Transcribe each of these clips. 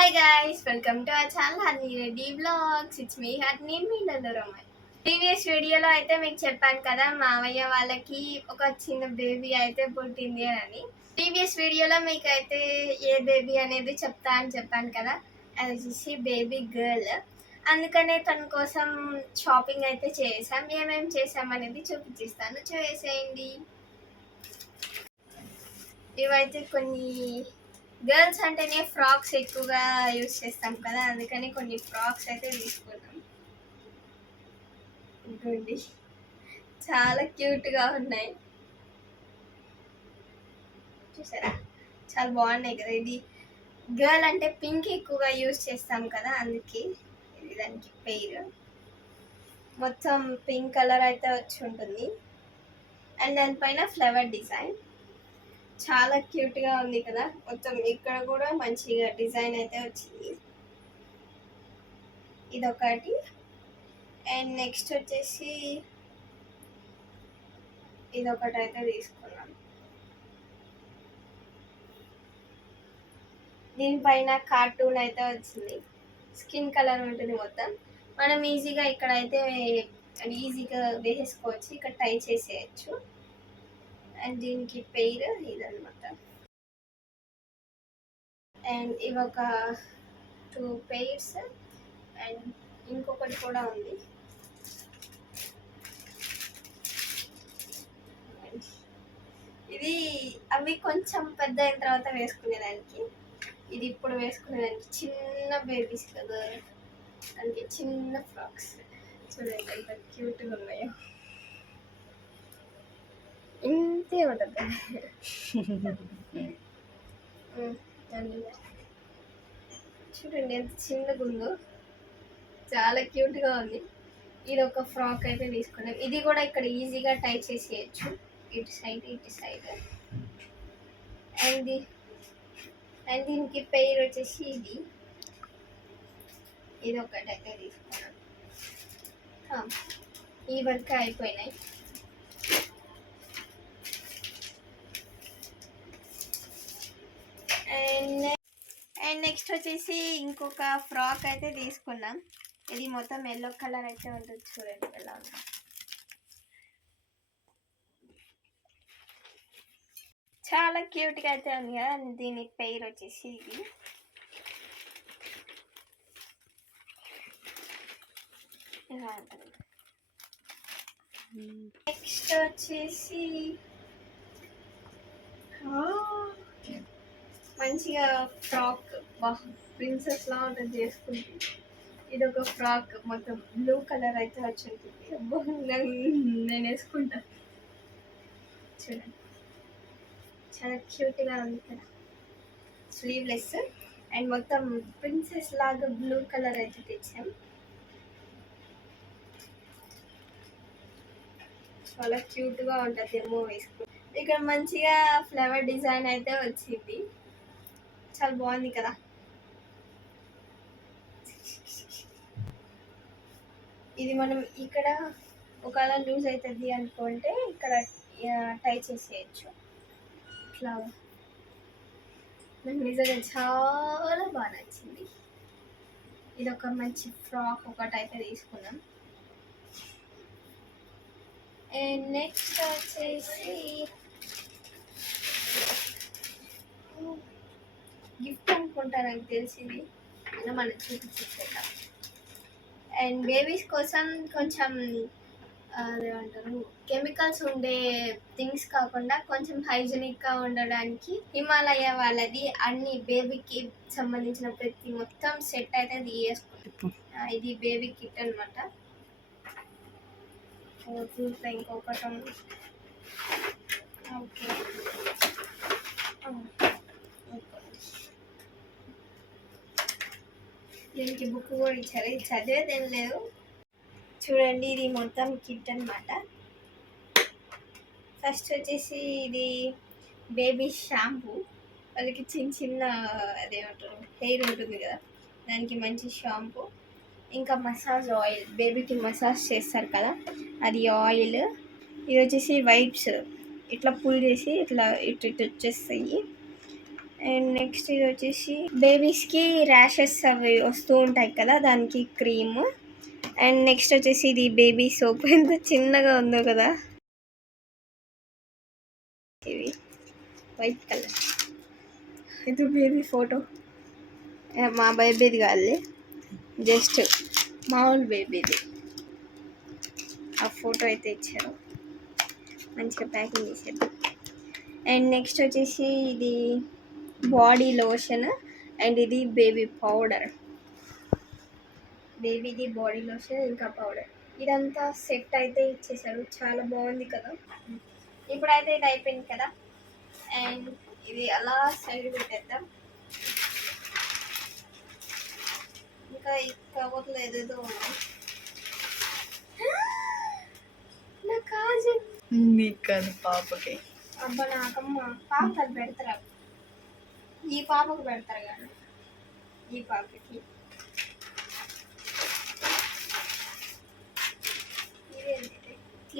Hi guys, welcome to our channel Honey Reddy vlogs. It's me Honey మీ నందరమ్మాయి. Previous వీడియోలో అయితే మీకు చెప్పాను కదా, మావయ్య వాళ్ళకి ఒక చిన్న బేబీ అయితే పుట్టింది అని. ప్రీవియస్ వీడియోలో మీకు అయితే ఏ బేబీ అనేది చెప్తా అని చెప్పాను కదా, అది వచ్చేసి బేబీ గర్ల్. అందుకనే తన కోసం షాపింగ్ అయితే చేసాం. ఏమేమి చేసామనేది చూపించిస్తాను, చూసేయండి. ఇవైతే కొన్ని గర్ల్స్ అంటేనే ఫ్రాక్స్ ఎక్కువగా యూజ్ చేస్తాం కదా, అందుకని కొన్ని ఫ్రాక్స్ అయితే తీసుకున్నాం. ఇంకోండి, చాలా క్యూట్గా ఉన్నాయి, చూసారా? చాలా బాగున్నాయి కదా. ఇది గర్ల్ అంటే పింక్ ఎక్కువగా యూజ్ చేస్తాం కదా, అందుకే ఇది దానికి పేరు. మొత్తం పింక్ కలర్ అయితే వచ్చి ఉంటుంది, అండ్ దానిపైన ఫ్లవర్ డిజైన్ చాలా క్యూట్గా ఉంది కదా. మొత్తం ఇక్కడ కూడా మంచిగా డిజైన్ అయితే వచ్చింది. ఇదొకటి, అండ్ నెక్స్ట్ వచ్చేసి ఇదొకటి అయితే తీసుకున్నాం. దీనిపైన కార్టూన్ అయితే వచ్చింది, స్కిన్ కలర్ ఉంటుంది మొత్తం. మనం ఈజీగా ఇక్కడ అయితే ఈజీగా వేసేసుకోవచ్చు, ఇక్కడ టై చేసేయచ్చు. అండ్ దీనికి పేరు ఇదనమాట. అండ్ ఇవి ఒక 2 pairs, అండ్ ఇంకొకటి కూడా ఉంది. ఇది అవి కొంచెం పెద్ద అయిన తర్వాత వేసుకునేదానికి, ఇది ఇప్పుడు వేసుకునేదానికి. చిన్న బేబీస్ కదా, దానికి చిన్న ఫ్రాక్స్ చూడండి ఎంత క్యూట్గా ఉన్నాయో. ఇంతే ఉంటుంది. చూడండి ఎంత చిన్నగా ఉందో, చాలా క్యూట్గా ఉంది. ఇది ఒక ఫ్రాక్ అయితే తీసుకున్నాం. ఇది కూడా ఇక్కడ ఈజీగా టై చేసేయచ్చు, ఇటు సైడ్. అండ్ దీనికి పేరు వచ్చేసి ఇది ఒకటి అయితే తీసుకున్నాం. ఈ వర్క్ అయిపోయినాయి. అండ్ నెక్స్ట్ వచ్చేసి ఇంకొక ఫ్రాక్ అయితే తీసుకున్నాం. ఇది మొత్తం ఎల్లో కలర్ అయితే ఉంటుంది, చూడండి ఎలా ఉంది. చాలా క్యూట్గా అయితే ఉంది కదా. దీని పేరు వచ్చేసి ఇది. ఇలా ఉంటుంది. నెక్స్ట్ వచ్చేసి మంచిగా ఫ్రాక్, ప్రిన్సెస్ లా ఉంటుంది చేసుకుంటే. ఇది ఒక ఫ్రాక్ మొత్తం బ్లూ కలర్ అయితే వచ్చి ఉంటుంది. నేను వేసుకుంటాను, చూడండి చాలా క్యూట్గా ఉంది కదా. స్లీవ్లెస్ అండ్ మొత్తం ప్రిన్సెస్ లాగా బ్లూ కలర్ అయితే తెచ్చాం. చాలా క్యూట్గా ఉంటుంది ఏమో వేసుకుంటాం. ఇక్కడ మంచిగా ఫ్లవర్ డిజైన్ అయితే వచ్చింది, చాలా బాగుంది కదా. ఇది మనం ఇక్కడ ఒకవేళ లూజ్ అవుతుంది అనుకుంటే ఇక్కడ టై చేసేయచ్చు. ఇట్లా నాకు నిజంగా చాలా బాగా నచ్చింది. ఇది ఒక మంచి ఫ్రాక్ ఒకటి అయితే తీసుకున్నాం. అండ్ నెక్స్ట్ వచ్చేసి గిఫ్ట్ అనుకుంటా, నాకు తెలిసింది అయినా మనకు చూపించేద్దాం. అండ్ బేబీస్ కోసం కొంచెం అదేమంటారు, కెమికల్స్ ఉండే థింగ్స్ కాకుండా కొంచెం హైజీనిక్గా ఉండడానికి హిమాలయ వాళ్ళది అన్ని బేబీకి సంబంధించిన ప్రతి మొత్తం సెట్ అయితే తీసుకుంటాం. ఇది బేబీ కిట్ అనమాట. దీంట్లో ఇంకొకటి ఉంది. ఓకే, దీనికి బుక్ కూడా ఇచ్చారు, ఇది చదివేదేం లేదు. చూడండి, ఇది మొత్తం కిట్ అనమాట. ఫస్ట్ వచ్చేసి ఇది బేబీ షాంపూ. వాళ్ళకి చిన్న అదేమంటారు హెయిర్ ఉంటుంది కదా, దానికి మంచి షాంపూ. ఇంకా మసాజ్ ఆయిల్, బేబీకి మసాజ్ చేస్తారు కదా, అది ఆయిల్. ఇది వచ్చేసి వైప్స్, ఇట్లా పుల్ చేసి ఇట్లా ఇటు వచ్చేస్తాయి. అండ్ నెక్స్ట్ ఇది వచ్చేసి బేబీస్కి ర్యాషెస్ అవి వస్తూ ఉంటాయి కదా, దానికి క్రీమ్. అండ్ నెక్స్ట్ వచ్చేసి ఇది బేబీ సోప్. ఎంత చిన్నగా ఉందో కదా ఇది, వైట్ కలర్. ఇది బేబీ ఫోటో, మా బేబీది కాదు, జస్ట్ మామూలు బేబీది. ఆ ఫోటో అయితే ఇచ్చారు, మంచిగా ప్యాకింగ్ చేసేద్దాం. అండ్ నెక్స్ట్ వచ్చేసి ఇది బాడీ లోషన్. అండ్ ఇది బేబీ పౌడర్, బేబీది బాడీ లోషన్ ఇంకా పౌడర్. ఇదంతా సెట్ అయితే ఇచ్చేసారు, చాలా బాగుంది కదా. ఇప్పుడైతే ఇది అయిపోయింది కదా. అండ్ ఇది అలా సైడ్ పెట్టేద్దాం. ఇంకా ఈ కవర్లో ఏదేదో ఉంది. నా కాజు నీకు కాదు, పాపకి. అబ్బా నాకమ్మ, పాపకు పెడతారా? ఈ పాపకు పెడతారు కానీ ఈ పాపకి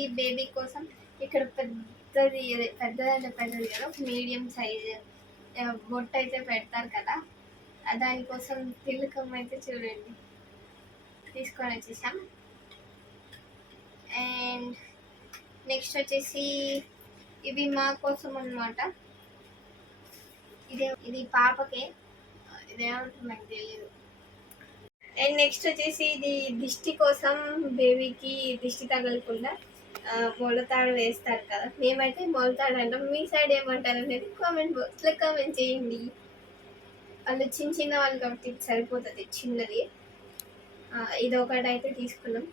ఈ బేబీ కోసం ఇక్కడ పెద్దది, పెద్దదంటే పెద్దది కదా, మీడియం సైజ్ బొట్టు అయితే పెడతారు కదా, దానికోసం తిలకం అయితే చూడండి తీసుకొని వచ్చేసాం. అండ్ నెక్స్ట్ వచ్చేసి ఇవి మా కోసం అన్నమాట. ఇది పాపకే, ఇదేమంటుంది నాకు తెలియదు. అండ్ నెక్స్ట్ వచ్చేసి ఇది దిష్టి కోసం, బేబీకి దిష్టి తగలకుండా మొలతాడు వేస్తారు కదా, మేమైతే మొలతాడు అంటాం. మీ సైడ్ ఏమంటారు అనేది కామెంట్ బాక్స్లో కామెంట్ చేయండి. వాళ్ళు చిన్న చిన్న వాళ్ళు కాబట్టి సరిపోతుంది చిన్నది. ఇది ఒకటి అయితే తీసుకున్నాం.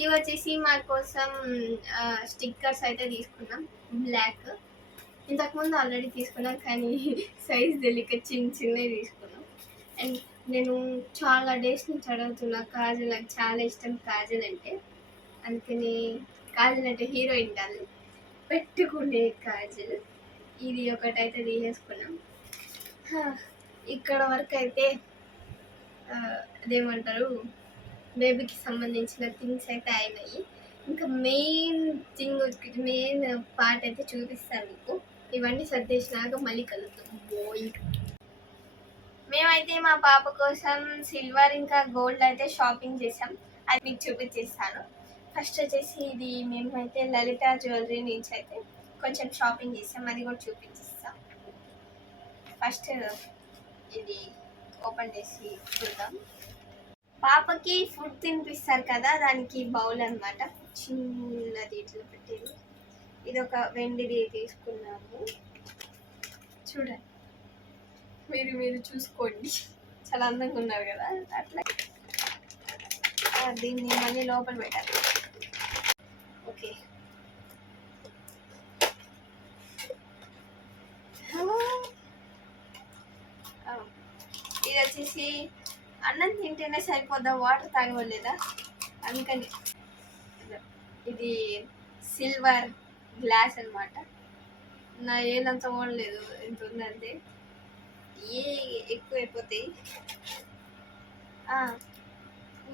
ఇవి వచ్చేసి మా కోసం స్టిక్కర్స్ అయితే తీసుకున్నాం, బ్లాక్. ఇంతకుముందు ఆల్రెడీ తీసుకున్నాం కానీ సైజ్ తెలియక చిన్నవి తీసుకున్నాం. అండ్ నేను చాలా డేస్ నుంచి అడుగుతున్నా కాజల్, నాకు చాలా ఇష్టం కాజల్ అంటే. అందుకని కాజల్ అంటే హీరోయిన్ కాదు, పెట్టుకునే కాజల్. ఇది ఒకటైతే తీసేసుకున్నాం. ఇక్కడ వరకు అయితే అదేమంటారు, బేబీకి సంబంధించిన థింగ్స్ అయితే అయినాయి. ఇంకా మెయిన్ థింగ్, మెయిన్ పార్ట్ అయితే చూపిస్తాను మీకు. ఇవన్నీ సర్దేసినాక మళ్ళీ కలుగుతాం. మేమైతే మా పాప కోసం సిల్వర్ ఇంకా గోల్డ్ అయితే షాపింగ్ చేసాం, అది మీకు చూపించేస్తాను. ఫస్ట్ వచ్చేసి ఇది మేమైతే లలిత జ్యువెలరీ నుంచి అయితే కొంచెం షాపింగ్ చేసాం, అది కూడా చూపించేస్తాం. ఫస్ట్ ఇది ఓపెన్ చేసి చూద్దాం. పాపకి ఫుడ్ తినిపిస్తారు కదా, దానికి బౌల్ అన్నమాట, చిన్నది ఇట్లా పెట్టేది. ఇది ఒక వెండిది తీసుకున్నాము, చూడండి మీరు చూసుకోండి, చాలా అందంగా ఉన్నారు కదా. అట్లా దీన్ని మళ్ళీ లోపల పెట్టాలి. ఓకే, ఇది వచ్చేసి అన్నం తింటేనే సరిపోద్దా, వాటర్ తాగలేదా, అందుకని. ఇది సిల్వర్ గ్లాస్ అన్నమాట. నా ఏదంతా ఓడలేదు, ఎంత ఉందంటే ఎక్కువ అయిపోతాయి.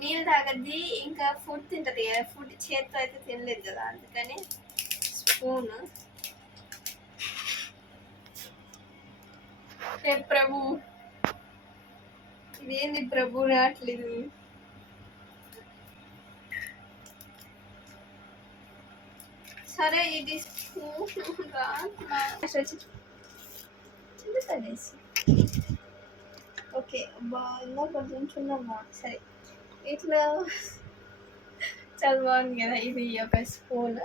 నీళ్ళు తాగద్ది, ఇంకా ఫుడ్ తింటుంది కదా, ఫుడ్ చేత్తో అయితే తినలేదు కదా, అందుకని స్పూన్. ప్రభు, ఇదేంది ప్రభు రావట్లేదు. సరే ఇది స్పూన్ ఓకే, బాగా కొంచెం చిన్నమ్మా. సరే, ఇట్లా చాలా బాగుంది కదా. ఇది ఒక స్పూన్.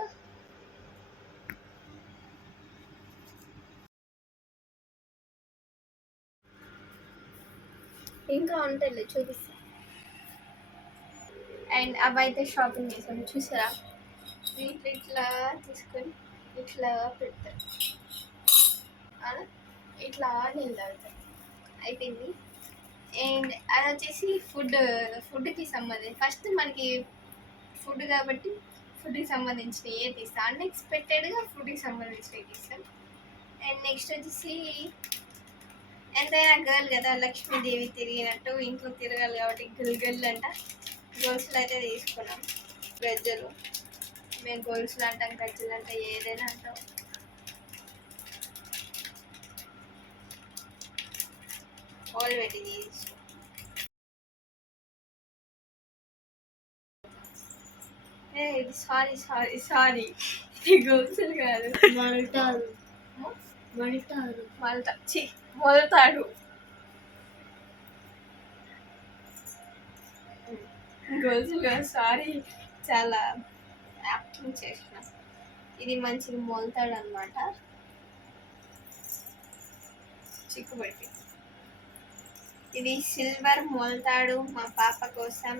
ఇంకా ఉంటాయి, చూపిస్తా. అండ్ అవి అయితే షాపింగ్ చేసాము, చూసారా, వీటిని ఇట్లా తీసుకొని ఇట్లా పెడతారు, ఇట్లా నీళ్ళు తాగుతారు, అయిపోయింది. అండ్ అది వచ్చేసి ఫుడ్కి సంబంధించి, ఫస్ట్ మనకి ఫుడ్ కాబట్టి ఫుడ్కి సంబంధించినవి ఏ తీస్తాం, అన్ఎక్స్పెక్టెడ్గా ఫుడ్కి సంబంధించినవి తీస్తాం. అండ్ నెక్స్ట్ వచ్చేసి ఎంతైనా గర్ల్ కదా, లక్ష్మీదేవి తిరిగినట్టు ఇంట్లో తిరగాలి కాబట్టి గల్లు అంట, గొలుసులు అయితే తీసుకున్నాం. గజ్జలు, మేము గొలుసులు అంటాం, గజ్జలు అంటే ఏదైనా అంటాం. ఆల్ పెట్టింది. సారీ సారీ సారీ, ఇది గొలుసులు కాదు. మల్టారు మొలతాడు గొలుసులు కాదు, సారీ. చాలా యాక్టింగ్ చేసిన. ఇది మంచిగా మొలతాడు అనమాట. చిక్కుబట్టి ఇది సిల్వర్ మొలతాడు మా పాప కోసం.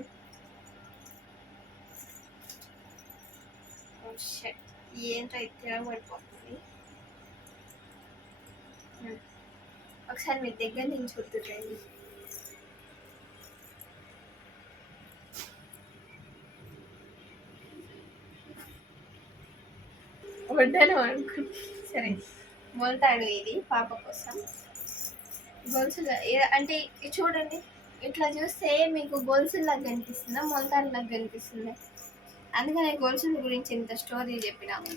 ఏంటో ఇది పడిపోతుంది. ఒకసారి మీ దగ్గర నుంచి చూద్దురండి. వడ్డాను అనుకుంటా. సరే, మొలతాడు ఇది పాప కోసం. గొలుసులు అంటే చూడండి, ఇట్లా చూస్తే మీకు గొలుసులాగా కనిపిస్తుందా, మొలతాడులాగా కనిపిస్తుందా? అందుకనే గొలుసుల గురించి ఇంత స్టోరీ చెప్పినాము.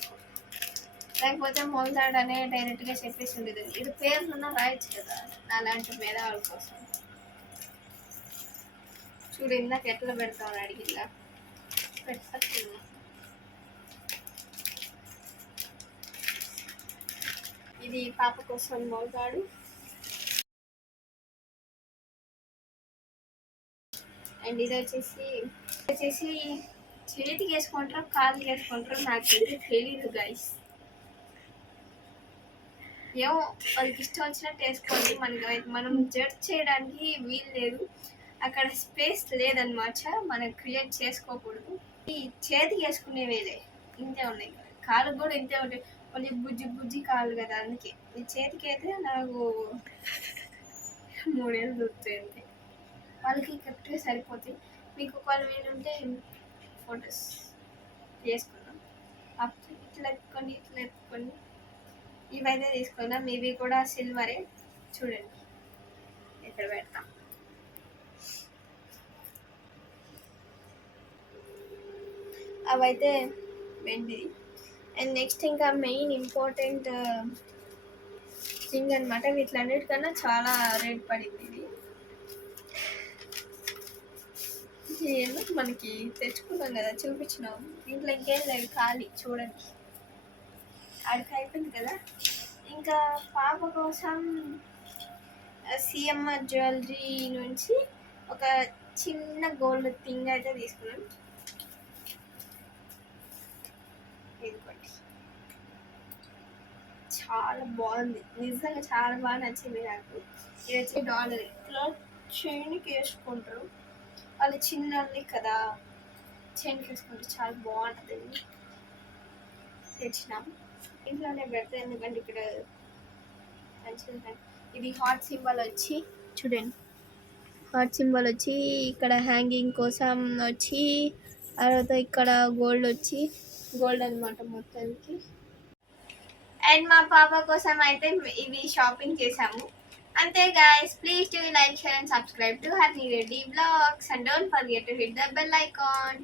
లేకపోతే మొలతాడు అనే డైరెక్ట్గా చెప్పేసి ఉండేది. ఇది పేర్లున్నా రాయొచ్చు కదా అలాంటి మేధావుల కోసం. చూడు, ఇందాక ఎట్లా పెడతామని అడిగిందా, పెట్టచ్చు. ఇది పాప కోసం మొలతాడు. అండ్ ఇది వచ్చేసి చేతికి వేసుకుంటారో కాళ్ళకి వేసుకుంటారో నాకు తెలీదు గైస్. ఏమో వాళ్ళకి ఇష్టం వచ్చినట్టు వేసుకోండి. మనం జడ్జ్ చేయడానికి వీలు లేదు, అక్కడ స్పేస్ లేదన్నమాట. మనం క్రియేట్ చేసుకోకూడదు. ఈ చేతికి వేసుకునేవేలే ఇంతే ఉన్నాయి, కాళ్ళు కూడా ఇంతే ఉంటాయి. మళ్ళీ బుజ్జి కాళ్ళు కదా, అందుకే ఈ చేతికి అయితే నాకు 3 ఏళ్ళు దొరుకుతాయి. వాళ్ళకి కరెక్ట్గా సరిపోతాయి. మీకు ఒకవేళ వీలుంటే ఫొటోస్ తీసుకున్నాం. అప్పుడు ఇట్లా ఎత్తుకొని ఇవైతే తీసుకున్నాం. ఇవి కూడా సిల్వరే. చూడండి ఇక్కడ పెడతాం. అవైతే వెండిది. అండ్ నెక్స్ట్ ఇంకా మెయిన్ ఇంపార్టెంట్ థింగ్ అనమాట. వీటిలన్నిటికన్నా చాలా రేట్ పడింది ఇది. ఎందుకు మనకి తెచ్చుకున్నాం కదా, చూపించినాం. దీంట్లో ఇంకేం లేదు, ఖాళీ. చూడండి, అడికి అయిపోయింది కదా. ఇంకా పాప కోసం సిఎంఆర్ జ్యువెలరీ నుంచి ఒక చిన్న గోల్డ్ థింగ్ అయితే తీసుకున్నాం. ఇదిగోండి, చాలా బాగుంది, నిజంగా చాలా బాగా నచ్చింది నాకు. ఇది వచ్చి $. ఇట్లా చైన్కి వేసుకుంటారు, వాళ్ళు చిన్నది కదా, చైన్కి వేసుకుంటే చాలా బాగుంటుంది. తెచ్చినాం, ఇంట్లోనే పెడతా, ఎందుకంటే ఇక్కడ మంచిగా. ఇది హార్ట్ సింబల్ వచ్చి చూడండి, హార్ట్ సింబల్ వచ్చి ఇక్కడ హ్యాంగింగ్ కోసం వచ్చి, తర్వాత ఇక్కడ గోల్డ్ అనమాట మొత్తానికి. అండ్ మా పాప కోసం అయితే ఇవి షాపింగ్ చేసాము. అంతే guys, please do like, share and subscribe to Harni Reddy Vlogs and don't forget to hit the bell icon.